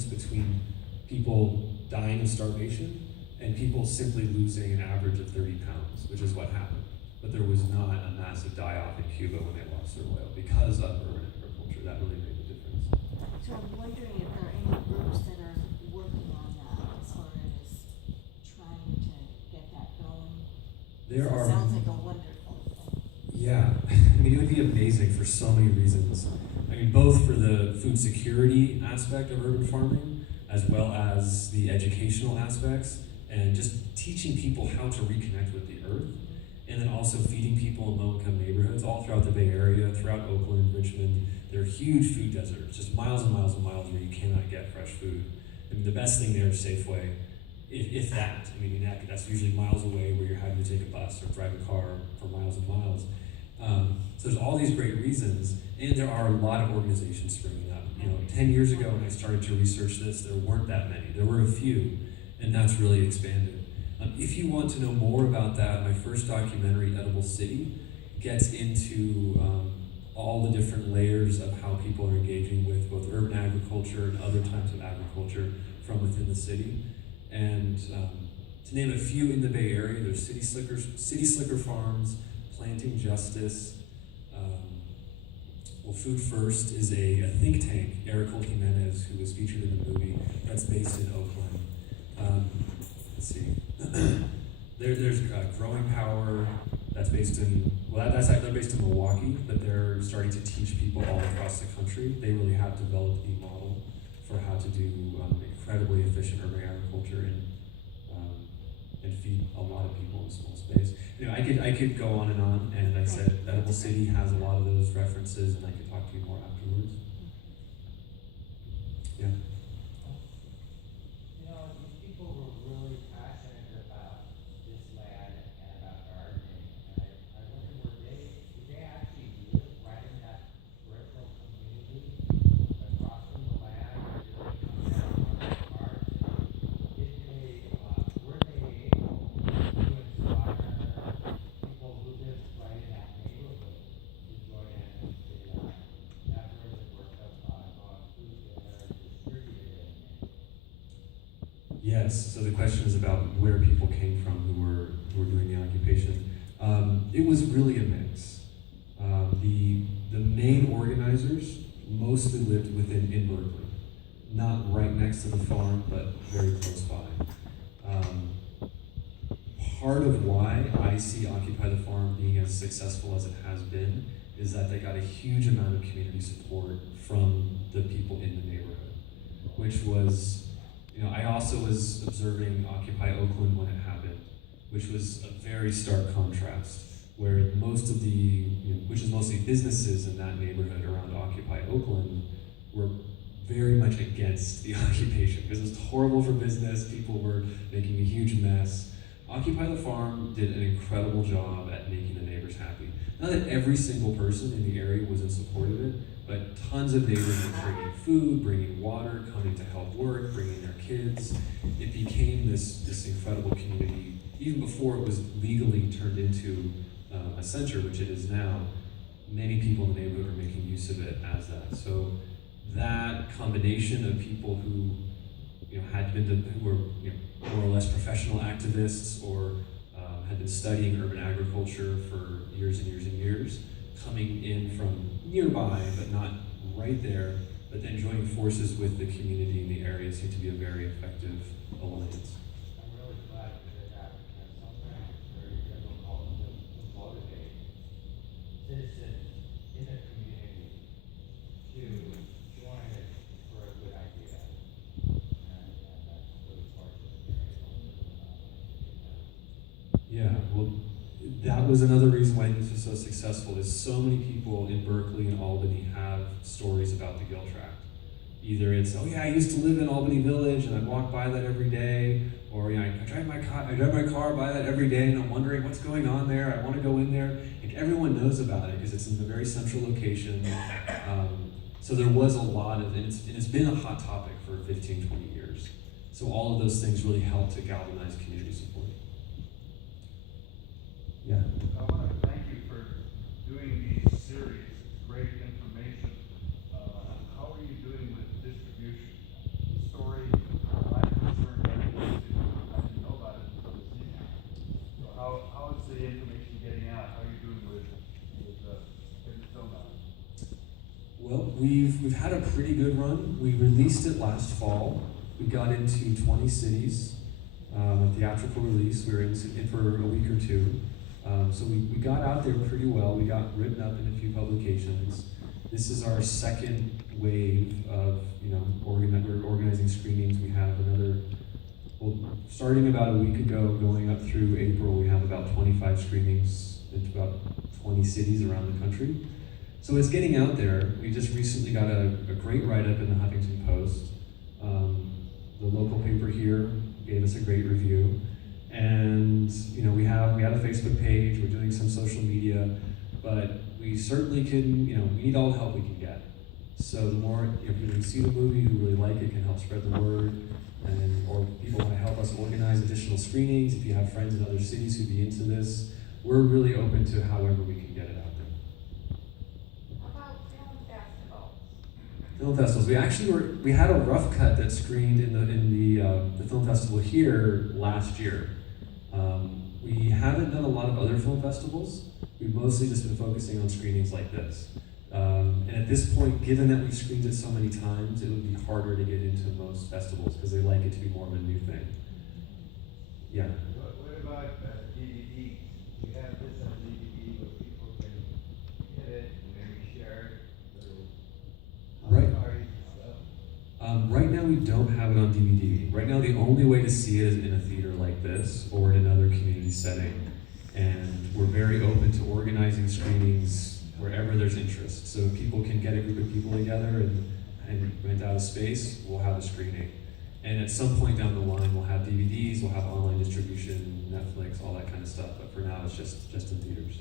difference between people dying of starvation and people simply losing an average of 30 pounds, which is what happened. But there was not a massive die-off in Cuba when they lost their oil because of urban agriculture. That really made the difference. So I'm wondering if there are any groups that are working on that as far as trying to get that going. There It are. sounds like a wonderful thing. Yeah, I mean, it would be amazing for so many reasons. I mean, both for the food security aspect of urban farming, as well as the educational aspects, and just teaching people how to reconnect with the earth, and then also feeding people in low-income neighborhoods all throughout the Bay Area, throughout Oakland, Richmond. There are huge food deserts, just miles and miles and miles where you cannot get fresh food. I mean, the best thing there is Safeway, if that. I mean, that's usually miles away where you're having to take a bus or drive a car for miles and miles. So there's all these great reasons, and there are a lot of organizations springing up. 10 years ago when I started to research this, there weren't that many. There were a few, and that's really expanded. If you want to know more about that, my first documentary, Edible City, gets into all the different layers of how people are engaging with both urban agriculture and other types of agriculture from within the city. And to name a few in the Bay Area, there's City Slicker Farms, Planting Justice. Food First is a think tank, Eric Jimenez, who was featured in the movie, that's based in Oakland. Let's see. There's Growing Power, that's based in, they're based in Milwaukee, but they're starting to teach people all across the country. They really have developed the model for how to do incredibly efficient urban agriculture and feed a lot of people in a small space. I could go on, and I said Edible City has a lot of those references, and I could talk to you more afterwards. Yeah. These people were really passionate about this land and about gardening, and I wonder, did they actually live right in that peripheral community across from the land, or did they come down on the cars? Were they able to inspire people who lived right in that neighborhood to join in and that really worked up on food there and distributed it? Yes. So the question is about where people came from who were doing the occupation. It was really a mix. The main organizers mostly lived in Berkeley, not right next to the farm, but very close by. Part of why I see Occupy the Farm being as successful as it has been is that they got a huge amount of community support from the people in the neighborhood, which was, I also was observing Occupy Oakland when it happened, which was a very stark contrast, where most of the, which is mostly businesses in that neighborhood around Occupy Oakland, were very much against the occupation because it was horrible for business. People were making a huge mess. Occupy the Farm did an incredible job at making the neighbors happy. Not that every single person in the area was in support of it, but tons of neighbors were bringing food, bringing water, coming to help work, bringing their kids. It became this incredible community, even before it was legally turned into a center, which it is now. Many people in the neighborhood are making use of it as that. So that combination of people who who were more or less professional activists or had been studying urban agriculture for years and years and years, coming in from nearby but not right there, but then joining forces with the community in the area seemed to be a very effective alliance. I'm really glad to hear that, because sometimes it's very difficult to motivate citizens in a community to join it for a good idea. And that's really fortunate to hear. Yeah, well, that was another reason why this was so successful, is so many people in Berkeley and Albany have stories about the Gill Tract. Either it's, oh yeah, I used to live in Albany Village and I walk by that every day, or I drive my car by that every day and I'm wondering what's going on there, I want to go in there. Like, everyone knows about it because it's in a very central location. So there was a lot of, and it's been a hot topic for 15, 20 years. So all of those things really helped to galvanize community support. Yeah. I want to thank you for doing these series. It's great information. How are you doing with distribution? The we've had a pretty good run. We released it last fall. We got into 20 cities, a theatrical release. We were in for a week or two. So we got out there pretty well. We got written up in a few publications. This is our second wave of, we're organizing screenings. We have another, well, starting about a week ago, going up through April, we have about 25 screenings into about 20 cities around the country. So it's getting out there. We just recently got a great write-up in the Huffington Post. The local paper here gave us a great review. And we had a Facebook page, we're doing some social media, but we certainly can, we need all the help we can get. So the more people who see the movie, who really like it, can help spread the word, or people want to help us organize additional screenings. If you have friends in other cities who'd be into this, we're really open to however we can get it out there. How about film festivals? Film festivals. We had a rough cut that screened in the film festival here last year. We haven't done a lot of other film festivals. We've mostly just been focusing on screenings like this. And at this point, given that we've screened it so many times, it would be harder to get into most festivals because they like it to be more of a new thing. Yeah. What about DVD? We have this on DVD where people can get it and maybe share it, little Right. parties and stuff. Right now we don't have it on DVD. Right now the only way to see it is in a theater like this or in another community setting. And we're very open to organizing screenings wherever there's interest. So if people can get a group of people together and rent out a space, we'll have a screening. And at some point down the line we'll have DVDs, we'll have online distribution, Netflix, all that kind of stuff. But for now it's just in theaters.